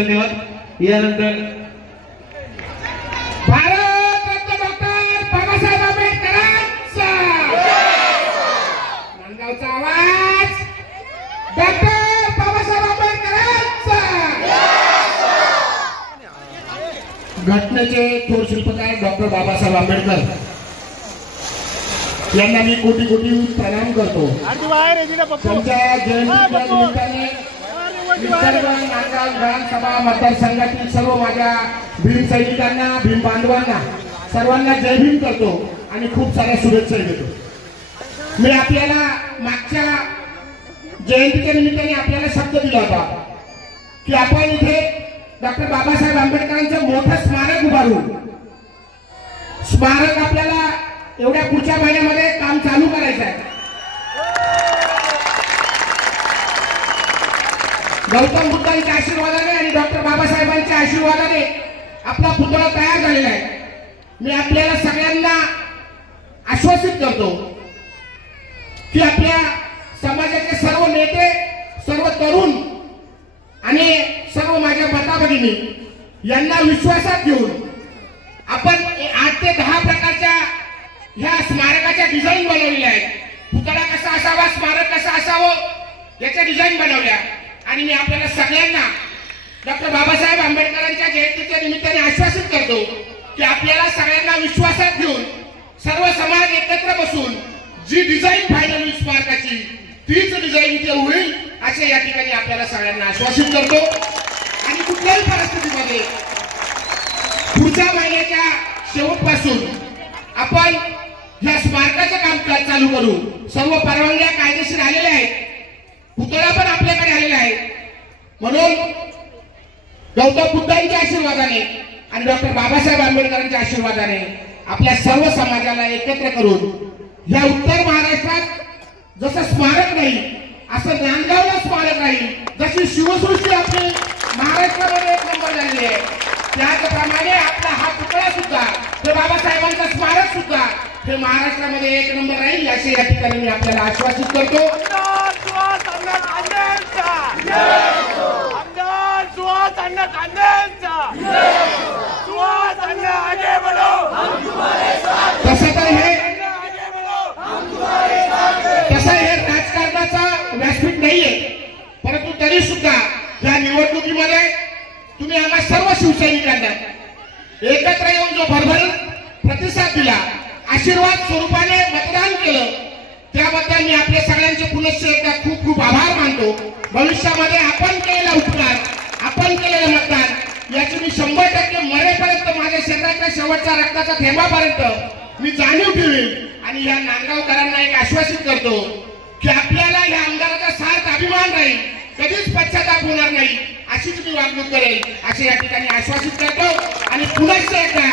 धन्यवाद। यानंतर भारत रत्न डॉक्टर बाबासाहेब आंबेडकरांचा नांदगावचा आवाज डॉक्टर बाबासाहेब आंबेडकरांचा। घटनेचे थोर शिल्पकार डॉक्टर बाबासाहेब आंबेडकर यांना मी कोटी कोटी प्रणाम करतो। त्यांच्या जयंतीच्या निमित्ताने नांदगाव विधानसभा मतदारसंघातील सर्व माझ्या भीम सैनिकांना भीम बांधवांना सर्वांना जय भीम करतो आणि खूप साऱ्या शुभेच्छा देतो। मी आपल्याला मागच्या जयंतीच्या निमित्ताने आपल्याला शब्द दिला होता की आपण इथे डॉक्टर बाबासाहेब आंबेडकरांचं मोठं स्मारक उभारू। स्मारक आपल्याला एवढ्या पुढच्या महिन्यामध्ये काम चालू करायचं आहे। गौतम बुद्धांच्या आशीर्वादाने आणि डॉक्टर बाबासाहेबांच्या आशीर्वादाने आपला पुतळा तयार झालेला आहे। मी आपल्याला सगळ्यांना आश्वासित करतो की आपल्या समाजाचे सर्व नेते, सर्व तरुण आणि सर्व माझ्या माता भगिनी यांना विश्वासात घेऊन आपण 8 ते 10 प्रकारच्या ह्या स्मारकाच्या डिझाईन बनवलेल्या आहेत। पुतळा कसा असावा, स्मारक कसं असावं याच्या डिझाईन बनवल्या आणि मी आपल्याला सगळ्यांना डॉक्टर बाबासाहेब आंबेडकरांच्या जयंतीच्या निमित्ताने आश्वासित करतो की आपल्याला सगळ्यांना विश्वासात घेऊन सर्व समाज एकत्र बसून जी डिझाईन फायनल होईल स्मारकाची तीच डिझाईन इथे होईल असे या ठिकाणी आपल्याला सगळ्यांना आश्वासित करतो। आणि कुठल्याही परिस्थितीमध्ये पुढच्या महिन्याच्या शेवटपासून आपण या स्मारकाचं कामकाज चालू करू। सर्व परवानग्या कायदेशीर आलेल्या आहेत, पुतळा पण आपल्याकडे आलेला आहे। म्हणून गौतम बुद्धांच्या आशीर्वादाने आणि डॉक्टर बाबासाहेब आंबेडकरांच्या आशीर्वादाने आपल्या सर्व समाजाला एकत्र करून या उत्तर महाराष्ट्रात जसं स्मारक राहील असं नांदगावला स्मारक राहील। जशी शिवसृष्टी आपली महाराष्ट्रामध्ये 1 नंबर झालेली आहे त्याचप्रमाणे आपला हा पुतळा सुद्धा, हे बाबासाहेबांचं स्मारक सुद्धा हे महाराष्ट्रामध्ये 1 नंबर राहील असे या ठिकाणी मी आपल्याला आश्वासित करतो। तसं हे राजकारणाचा व्यासपीठ नाहीये, परंतु तरी सुद्धा या निवडणुकीमध्ये तुम्ही आम्हा सर्व शिवसैनिकांना एकत्र येऊन जो भरभरून प्रतिसाद दिला, आशीर्वाद स्वरूपाने मतदान केलं, त्याबद्दल मी आपल्या सगळ्यांचे पुनश्च एकदा खूप खूप आभार मानतो। भविष्यामध्ये आपण केलेला उपकार, आपण केलेलं मतदान याची मी 100% मरेपर्यंत माझ्या शरीराच्या शेवटच्या रक्ताचा थेंबापर्यंत मी जाणीव ठेवीन। आणि या नांदगावकरांना एक आश्वासित करतो की आपल्याला या आमदाराचा सार्थ अभिमान राहील, कधीच पश्चाताप होणार नाही अशीच मी वागणूक करेल असे या ठिकाणी आश्वासित करतो। आणि पुनश्च एकदा